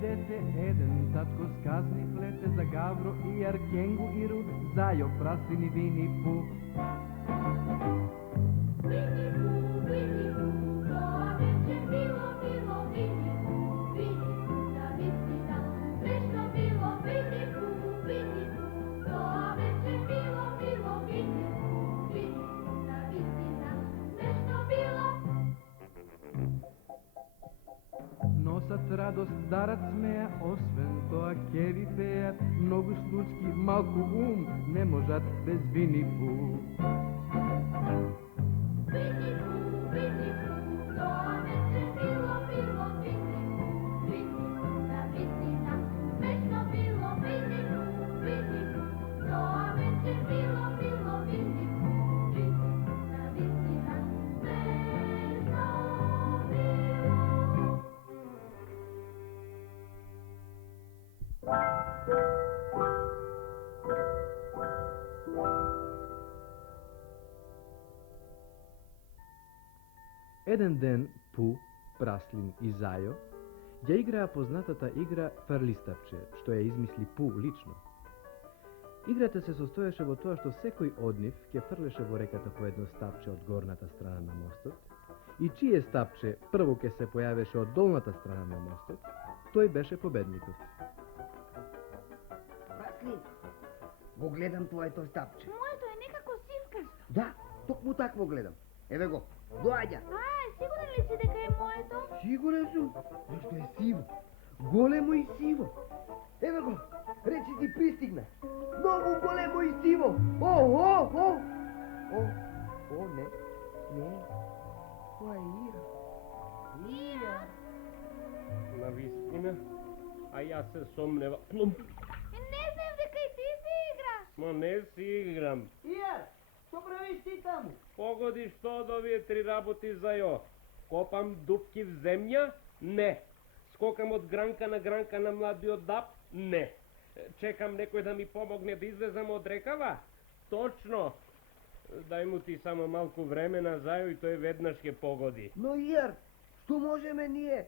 dete, еден татко сказни плете за Гавро и Аркенгу Иру, Зајо, Праслин и Вини Пу. Носат радост, дарат смеја, освен тоа ке ви пеат, многу случки, малку ум, не можат без Вини Пу. Еден ден Пу, Праслин и Зајо ја играа познатата игра Фрлистапче, што ја измисли Пу лично. Играта се состоеше во тоа што секој од нив ќе фрлеше во реката по едно стапче од горната страна на мостот и чие стапче прво ќе се појавеше од долната страна на мостот, тој беше победникот. Праслин, го гледам твоето стапче. Моето е некако сивкаsto. Да, токму такво гледам. Еве го, доаѓа. Сигурен ли си дека е моето? Сигурен сум, зашто е сиво. Големо и сиво. Еве го, речи ти пристигна. Многу големо и сиво. Не. Тоа е Ира. Ира? Навистина, а јас се сомнева. Плумп. Не знам дека и ти си играш. Ма не си играм. Ира, што правиш ти таму? Погоди што од овие три работи Зајо. Копам дупки в земја? Не. Скокам од гранка на младиот дап? Не. Чекам некој да ми помогне да излезам од рекава? Точно. Дај му ти само малку време Зајо и тој веднаш ќе погоди. Но Ир, што можеме ние,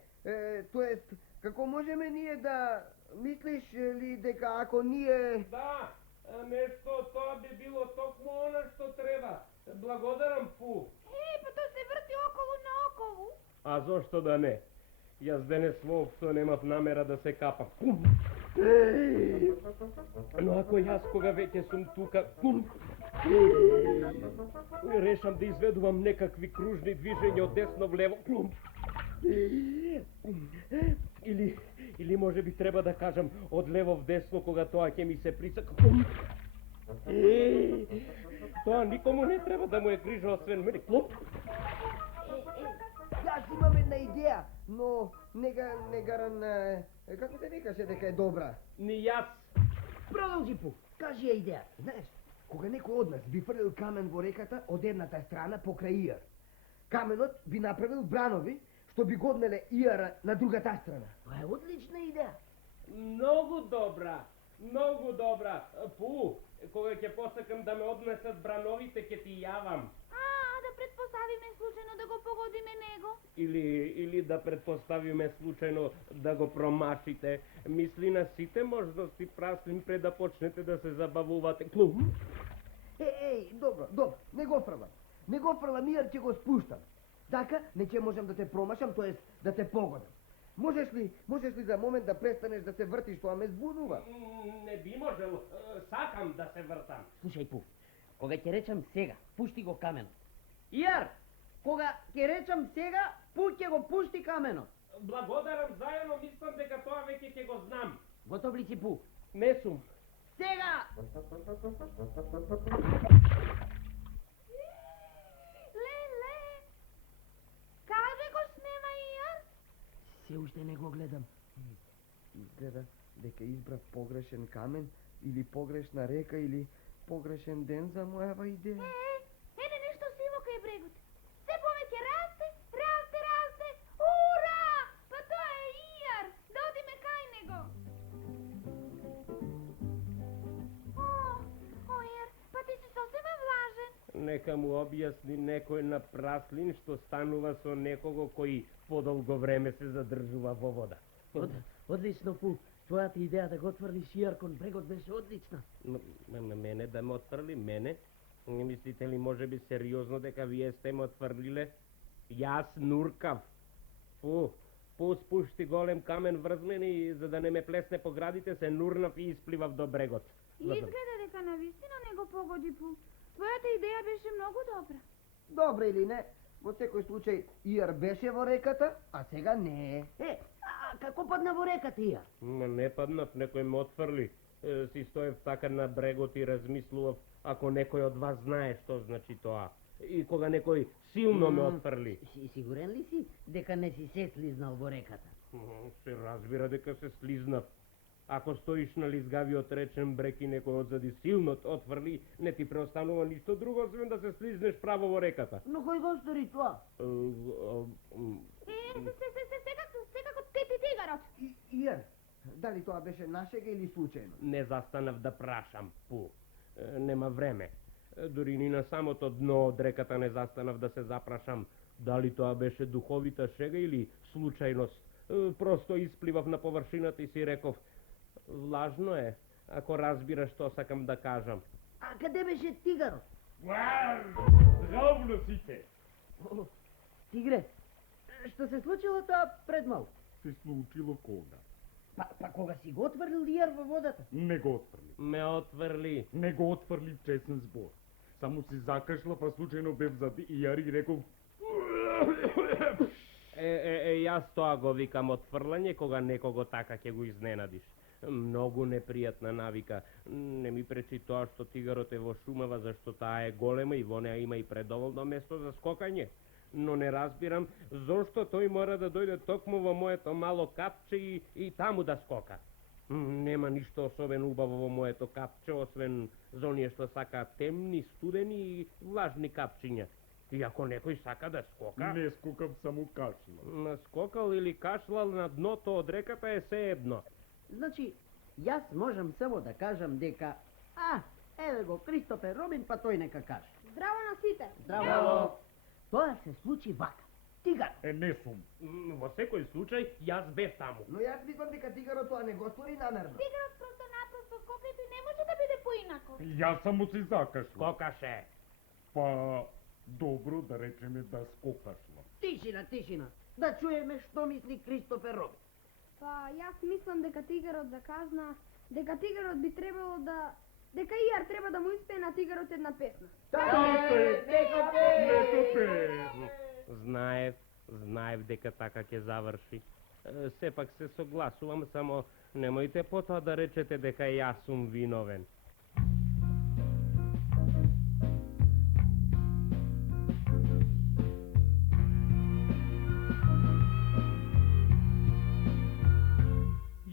тоест, како можеме ние да мислиш ли дека ако ние... Да, нешто тоа би било токму она што треба. Благодарам, Пу. Па тоа се врти околу наоколу. А зошто да не? Јас денес воопшто немав намера да се капам. Но ако јас кога веќе сум тука, решам да изведувам некакви кружни движења од десно влево. Или може би треба да кажам од лево в десно кога тоа ќе ми се присака. Тоа никому не треба да му е грижа освен мене. Јас имам една идеја, но не гарам, како се викаше дека е добра? Ни јас. Продолжи, Пу, кажи ја идеја. Знаеш, кога некој од нас би фрлил камен во реката од едната страна покрај Ир, каменот би направил бранови, што би годнеле Ир на другата страна. Тоа е одлична идеја. Многу добра. Пу, кога ќе посакам да ме однесат брановите, ќе ти јавам. Да предпоставиме случајно да го погодиме него. Или да предпоставиме случајно да го промашите. Мисли на сите можности, Праслин, пред да почнете да се забавувате. Добро, не го фрлам, Ир ќе го спуштам. Така, не ќе можам да те промашам, тоест да те погодам. Можеш ли за момент да престанеш да се вртиш, тоа ме збунува? Не би можел, сакам да се вртам. Слушај, Пу, кога ќе речам сега, пушти го каменот. Ир, кога ќе речам сега, Пу ќе го пушти каменот. Благодарам, заедно мислам дека тоа веќе ќе го знам. Готов ли си, Пу? Не сум. Сега! Леле! Каде го снема Ир? Се уште не го гледам. Изгледа дека избрав погрешен камен, или погрешна река, или погрешен ден за мојава идеја. Еде нешто сиво кај брегот. Се повеќе расте. Ура! Па тоа е Ир! Да одиме кај него. Ир, па ти си сосема влажен. Нека му објасни некој на Праслин што станува со некого кој подолго време се задржува во вода. Одлично, Пу. Твоята идея да го отврлиш Иар кон брегот беше одлична. Мене да ме отфрли, мене? Не мислите ли може би сериозно дека вие сте ме отфрлиле? Јас нуркав. Пу спушти голем камен врз мене и за да не ме плесне по градите се нурнав и испливав до брегот. Изгледа дека навистина не го погоди Пу. Твоята идеја беше многу добра. Добре или не, во секој случај Иар беше во реката, а сега не е. А како падна во реката Иар? Ма не паднав, некој ме отфрли. Си стоев така на брегот и размислував, ако некој од вас знае што значи тоа. И кога некој силно ме отфрли. Сигурен ли си дека не си се слизнал во реката? Се разбира дека се слизнав. Ако стоиш на лизгавиот речен брег и некој одзади силно те отфрли, не ти преостанува ништо друго, освен да се слизнеш право во реката. Но кој го стори тоа? Секако ти тигарот. Иар, дали тоа беше нашега или случајно? Не застанав да прашам, Пу. Нема време. Дори ни на самото дно од реката не застанав да се запрашам дали тоа беше духовита шега или случајност. Просто испливав на површината и си реков, лажно е, ако разбираш што сакам да кажам. А каде беше тигарот? Здравно сите! Тигре, што се случило тоа пред малку? Се случило кога? Па кога си го отврлил Иар во водата? Не го отфрли. Ме отврли. Не го отфрли честен збор. Само си закашла, па случајно бев зад Иар и реков... Јас тоа го викам отфрлање кога некого така ќе го изненадиш. Многу непријатна навика. Не ми пречи тоа што тигарот е во шумава, зашто таа е голема и во неа има и предоволно место за скокање. Но не разбирам зошто тој мора да дојде токму во моето мало капче и таму да скока. Нема ништо особено убаво во моето капче, освен за оние што сакаат темни, студени и влажни капчиња. И ако некој сака да скока... Не скокав, само кашлам. Скокал или кашлал на дното од реката е се едно. Значи, јас можам само да кажам дека... еве го Кристофер Робин, па тој нека каже. Здраво на сите. Здраво! Тоа се случи вака. Тигар! Не сум. Во секој случај, јас бев таму. Но јас викам дека тигарот тоа не го стори намерно. Тигарот просто скокајте не може да биде поинако. Јас само си закашла. Скокаше. Па, добро да речеме да скокашла. Тишина! Да чуеме што мисли Кристофер Робин. Па јас мислам дека тигарот заказна, дека тигарот би требало да... Дека Иар треба да му испее на тигарот една песна. Знаев дека така ќе заврши. Сепак се согласувам, само немојте потоа да речете дека јас сум виновен.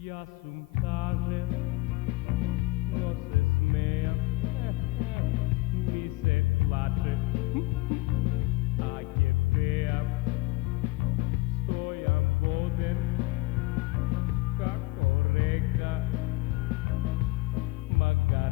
Јас сум тажен, но се смеја, ми се плаче, а ќе пеам, стојам воден, како река, мага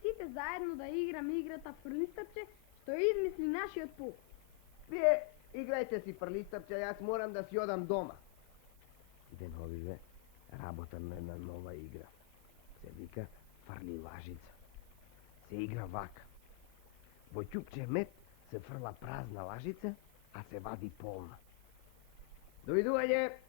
сите заедно да играме играта фрлистапче, што ја измисли нашиот Пу. Вие играјте си фрлистапче, јас морам да си одам дома. Деновиве работам на една нова игра. Се вика фрли лажица. Се игра вака. Во ќупче мед се фрла празна лажица, а се вади полна. Довидување!